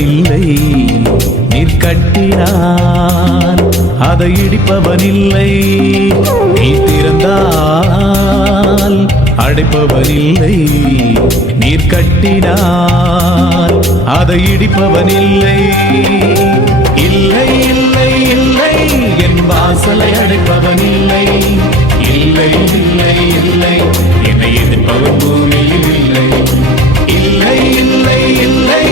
அடைப்பவனில்லை. நீர் கட்டினான் அதை இடிப்பவனில்லை. நீ திறந்தால் அடைப்பவனில்லை. நீர் கட்டினான் அதை இடிப்பவனில்லை. இல்லை இல்லை இல்லை என் வாசலை அடைப்பவனில்லை. இல்லை இல்லை இல்லை என்னை எதிர்ப்பவன் பூமியில் இல்லை. இல்லை இல்லை இல்லை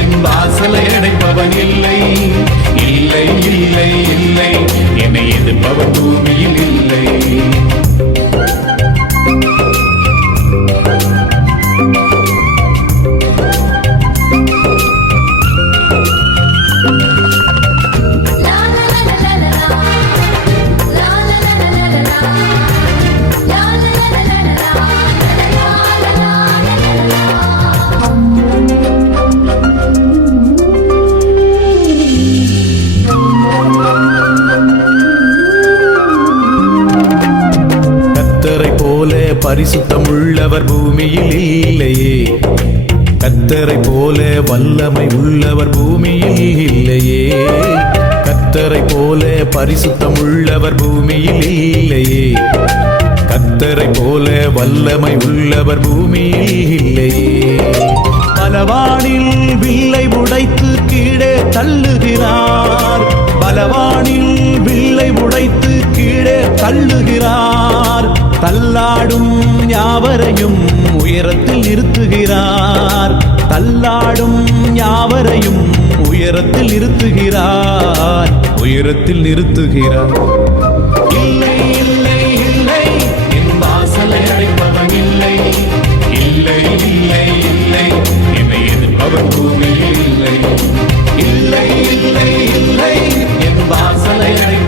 என் வாசலை அடைப்பவன் இல்லை. இல்லை இல்லை இல்லை என்னை எதிர்ப்பவன் பூமியில் இல்லை. பரிசுத்தம் உள்ளவர் பூமியில் இல்லையே. கர்த்தரை போல வல்லமை உள்ளவர் பூமியில் இல்லையே. கர்த்தரை போல பரிசுத்தம் உள்ளவர் பூமியில் இல்லையே. கர்த்தரை போல வல்லமை உள்ளவர் பூமியில் இல்லையே. பலவானில் வில்லை உடைத்து கீழே தள்ளுகிறார். பலவானில் வில்லை உடைத்து கீழே தள்ளுகிறார். தள்ளாடும் யாவரையும் உயரத்தில் நிறுத்துகிறார். தள்ளாடும் யாவரையும் உயரத்தில் நிறுத்துகிறார். உயரத்தில் நிறுத்துகிறார். இல்லை இல்லை இல்லை என் வாசலை அடைப்பவன் இல்லை. இல்லை இல்லை இல்லை என்னை எதிர்ப்பவன் பூமியில் இல்லை. இல்லை இல்லை இல்லை என் வாசலை அடை